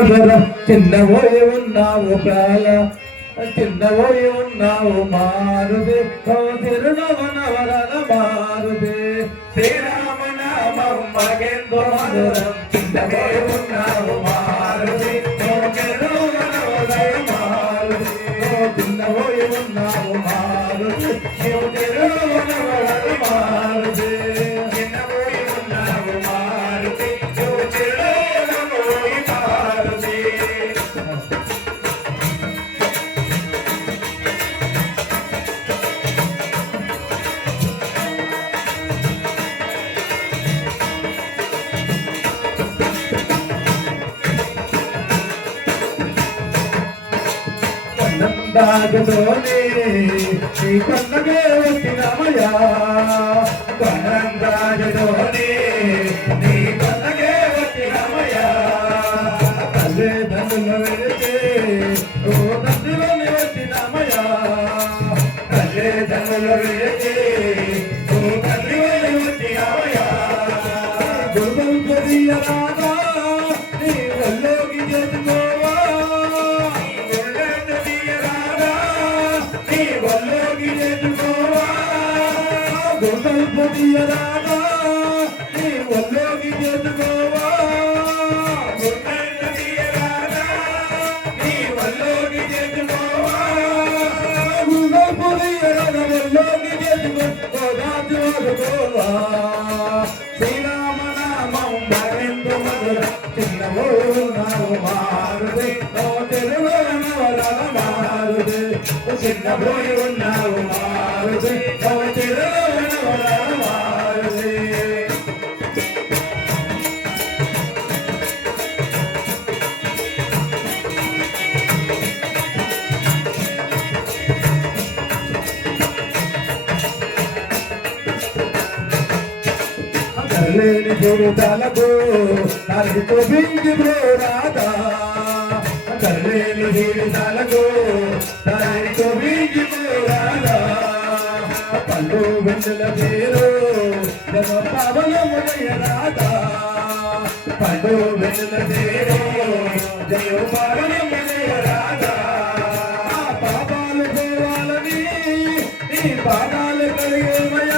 చిన్నబోయి ఉన్నావు కాల చిన్నబోయి ఉన్నావు మారుదే. తిరునవనవరన మారుదే. శ్రీరామనామం మగెందో మధురం చిన్నబోయి ఉన్నావు కన్నందాగతోనే నీ కన్నగే వచ్చినమయా కన్నందాగతోనే నీ కన్నగే వచ్చినమయా తల్లి తండ్రుల వెళితే ఓ తండ్రిలోని వచ్చినమయా తల్లి వెళితే ఓ శ్రీరామనామం మరెందు మధుర చిన్నమోడు నావు మారుదే ఓ తెలుగు నవరల మారుదే ఓ ఉన్నావు లేని జీవితాలకు నాకు బింగి రాదా కర్లేని జీవితాలకు నాకు బింగి రాదా పళ్ళు వెండుల పేరు జన పవనమునయ రాదా. పళ్ళు వెండుల పేరు జయ పవనమునయ రాదా. పాపాలు పోవాలని నీ పాదాలు కలిగేమయా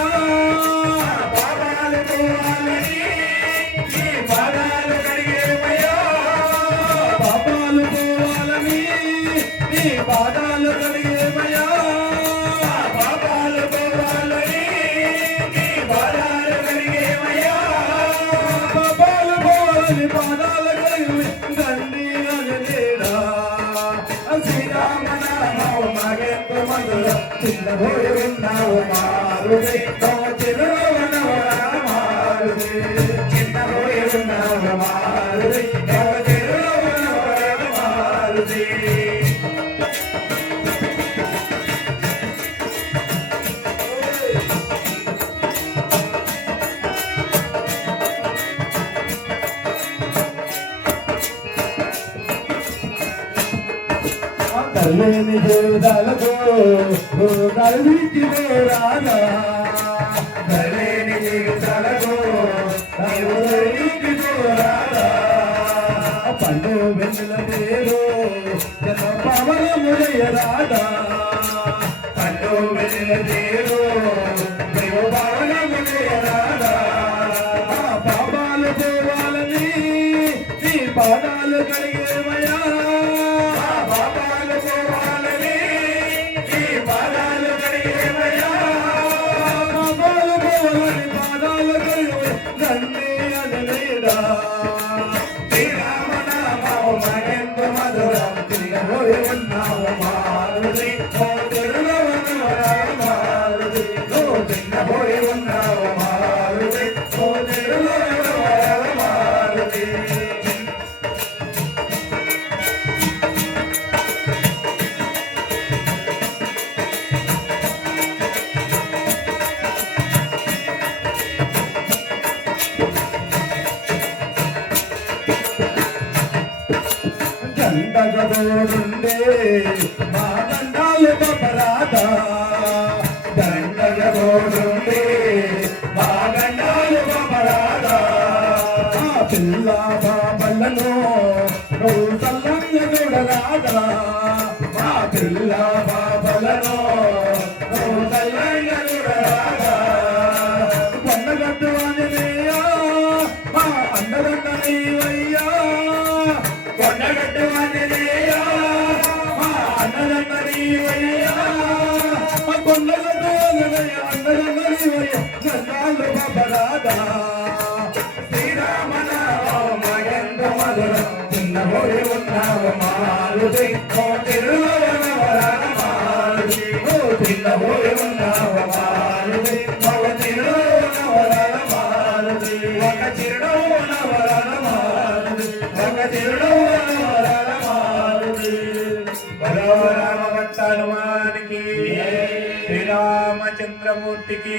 నీ పాదాలు కలిగేమయా పాపాలు పోవాలని నీ పాదాలు కలిగేమయా పాపాలు పోవాలని పాదాలు కలిగి దండి అనలేడా? శ్రీరామనామం మగెంత మధుర చిన్నబోయి ఉన్నావు మారుదే కల్లేని జీవితాలకు నడిపించిన రాగా కల్లేని జీవితాలకు నడిపించిన రాగా పండు వెన్నుల పేరు జన పవనములయ రాగా పండు వెన్నుల పేరు దేవ పవనములయ రాగా పాపాలు పోవాలని నీ పాదాలు కలిగి మగెందు మధురం తిరగబోయి ఉన్నావు దండగదోడుండే మా దండాలు పపరాద దండగదోడుండే మా దండాలు పపరాద పిల్ల బాబలను చల్లంగా చూడరాదా ఒక చిరునవరణ మారుతి ఒక ఒక చిరునవ থেকে